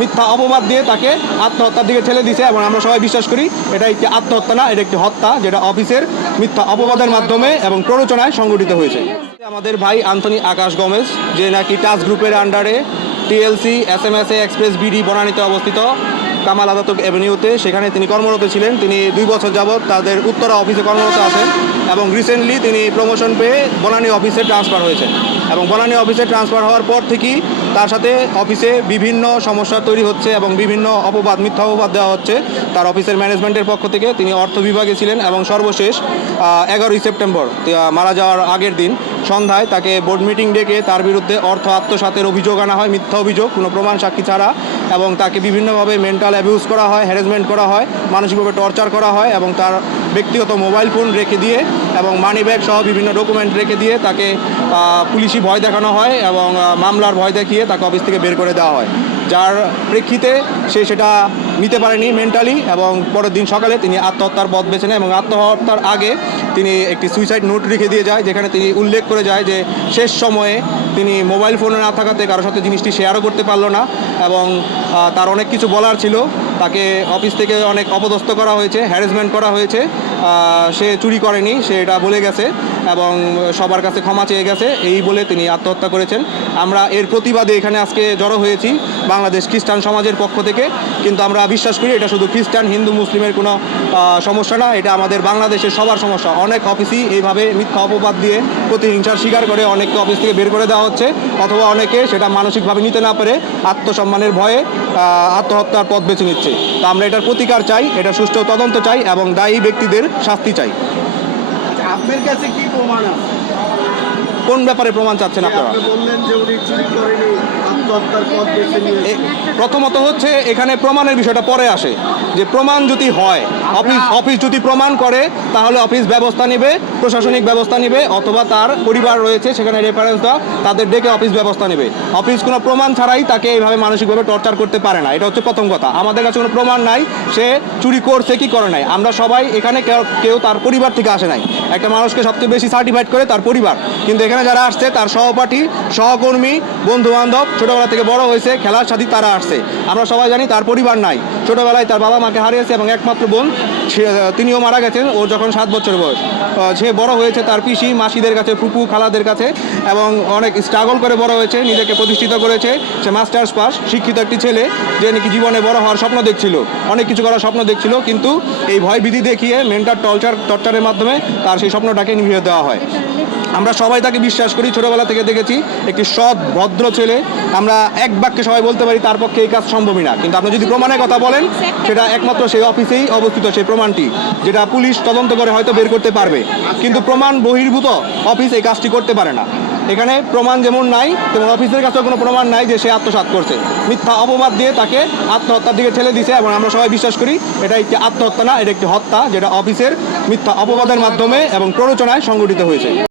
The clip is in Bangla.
মিথ্যা অপবাদ দিয়ে তাকে আত্মহত্যার দিকে ঠেলে দিছে এবং আমরা সবাই বিশ্বাস করি এটা একটি আত্মহত্যা না, এটা একটি হত্যা যেটা অফিসের মিথ্যা অপবাদের মাধ্যমে এবং প্ররোচনায় সংগঠিত হয়েছে। আমাদের ভাই আন্তনি আকাশ গমেজ, যে নাকি টাচ গ্রুপের আন্ডারে TLC, S M S A express, BD বনানীতে অবস্থিত কামাল আদাতক অ্যাভিনিউতে সেখানে তিনি কর্মরত ছিলেন। তিনি দুই বছর যাবৎ তাদের উত্তরা অফিসে কর্মরত আছেন এবং রিসেন্টলি তিনি প্রমোশন পেয়ে বনানী অফিসে ট্রান্সফার হয়েছেন। এবং বনানী অফিসে ট্রান্সফার হওয়ার পর থেকেই তার সাথে অফিসে বিভিন্ন সমস্যা তৈরি হচ্ছে এবং বিভিন্ন অপবাদ, মিথ্যা অপবাদ দেওয়া হচ্ছে। তার অফিসের ম্যানেজমেন্টের পক্ষ থেকে তিনি অর্থ বিভাগে ছিলেন এবং সর্বশেষ এগারোই সেপ্টেম্বর মারা যাওয়ার আগের দিন সন্ধ্যায় তাকে বোর্ড মিটিং ডেকে তার বিরুদ্ধে অর্থ আত্মসাতের অভিযোগ আনা হয়, মিথ্যা অভিযোগ, কোনো প্রমাণ সাক্ষী ছাড়া এবং তাকে বিভিন্নভাবে মেন্টাল অ্যাবিউজ করা হয় হ্যারাসমেন্ট করা হয়, মানসিকভাবে টর্চার করা হয় এবং তার ব্যক্তিগত মোবাইল ফোন রেখে দিয়ে এবং মানি ব্যাগ সহ বিভিন্ন ডকুমেন্ট রেখে দিয়ে তাকে পুলিশি ভয় দেখানো হয় এবং মামলার ভয় দেখিয়ে তাকে অফিস থেকে বের করে দেওয়া হয়। যার প্রেক্ষিতে সে সেটা নিতে পারেনি মেন্টালি এবং পরের দিন সকালে তিনি আত্মহত্যার পথ বেছে নেয় এবং আত্মহত্যার আগে তিনি একটি সুইসাইড নোট রেখে দিয়ে যায়, যেখানে তিনি উল্লেখ করে যায় যে শেষ সময়ে তিনি মোবাইল ফোনে না থাকাতে কারোর সাথে জিনিসটি শেয়ারও করতে পারল না এবং তার অনেক কিছু বলার ছিল। তাকে অফিস থেকে অনেক অপদস্থ করা হয়েছে হ্যারাসমেন্ট করা হয়েছে। সে চুরি করেনি, সে এটা বলে গেছে এবং সবার কাছে ক্ষমা চেয়ে গেছে, এই বলে তিনি আত্মহত্যা করেছেন। আমরা এর প্রতিবাদে এখানে আজকে জড়ো হয়েছি বাংলাদেশ খ্রিস্টান সমাজের পক্ষ থেকে, কিন্তু আমরা বিশ্বাস করি এটা শুধু খ্রিস্টান, হিন্দু, মুসলিমের কোনো সমস্যা না এটা আমাদের বাংলাদেশের সবার সমস্যা। অনেক অফিসই এইভাবে মিথ্যা অপবাদ দিয়ে প্রতিহিংসার শিকার করে অনেককে অফিস থেকে বের করে দেওয়া হচ্ছে অথবা অনেকে সেটা মানসিকভাবে নিতে না পেরে আত্মসম্মানের ভয়ে আত্মহত্যার পথ বেছে নিচ্ছে। তো আমরা এটার প্রতিকার চাই এটা সুষ্ঠু তদন্ত চাই এবং দায়ী ব্যক্তিদের শাস্তি চাই। আচ্ছা, আপনার কাছে কি প্রমাণ আছে? কোন ব্যাপারে প্রমাণ চাচ্ছেন আপনারা? বললেন যে উনি চুরি করেনি প্রথমত হচ্ছে এখানে প্রমাণের বিষয়টা পরে আসে, যে প্রমাণ যদি হয়, অফিস অফিস যদি প্রমাণ করে, তাহলে অফিস ব্যবস্থা নেবে, প্রশাসনিক ব্যবস্থা নেবে, অথবা তার পরিবার রয়েছে, সেখানে রেফারেন্স দেওয়া, তাদের ডেকে অফিস ব্যবস্থা নেবে। অফিস কোনো প্রমাণ ছাড়াই তাকে এইভাবে মানসিকভাবে টর্চার করতে পারে না, এটা হচ্ছে প্রথম কথা। আমাদের কাছে কোনো প্রমাণ নাই, সে চুরি করছে, কি করে নাই। আমরা সবাই এখানে কেউ তার পরিবার থেকে আসে নাই। একটা মানুষকে সবচেয়ে বেশি সার্টিফাইড করে তার পরিবার। কিন্তু এখানে যারা আসছে, তার সহপাঠী, সহকর্মী বন্ধু বান্ধব ছোটোবেলা থেকে বড় হয়েছে, খেলার সাথে তারা আসছে। আমরা সবাই জানি তার পরিবার নাই। ছোটোবেলায় তার বাবা মাকে হারিয়েছে এবং একমাত্র বোন তিনিও মারা গেছেন। ওর যখন সাত বছর বয়স সে বড় হয়েছে তার পিসি, মাসিদের কাছে, ফুপু, খালাদের কাছে এবং অনেক স্ট্রাগল করে বড় হয়েছে, নিজেকে প্রতিষ্ঠিত করেছে। সে মাস্টার্স পাস শিক্ষিত একটি ছেলে, যে নাকি জীবনে বড় হওয়ার স্বপ্ন দেখছিল। অনেক কিছু করার স্বপ্ন দেখছিল, কিন্তু এই ভয় ভীতি দেখিয়ে মেন্টাল টর্চার টর্চারের মাধ্যমে তার সেই স্বপ্নটাকে নিভিয়ে দেওয়া হয়। আমরা সবাই তাকে বিশ্বাস করি, ছোটবেলা থেকে দেখেছি, একটি সৎ, ভদ্র ছেলে। আমরা এক বাক্যে সবাই বলতে পারি, তার পক্ষে এই কাজ সম্ভবই না। কিন্তু আপনি যদি প্রমাণের কথা বলেন, সেটা একমাত্র সেই অফিসেই অবস্থিত, সেই প্রমাণটি, যেটা পুলিশ তদন্ত করে হয়তো বের করতে পারবে। কিন্তু প্রমাণ বহির্ভূত অফিস এই কাজটি করতে পারে না। এখানে প্রমাণ যেমন নাই, তেমন অফিসের কাছেও কোনো প্রমাণ নাই যে সে আত্মসাৎ করছে। মিথ্যা অপবাদ দিয়ে তাকে আত্মহত্যার দিকে ঠেলে দিছে এবং আমরা সবাই বিশ্বাস করি, এটা একটি আত্মহত্যা না, এটা একটি হত্যা, যেটা অফিসের মিথ্যা অপবাদের মাধ্যমে এবং প্ররোচনায় সংগঠিত হয়েছে।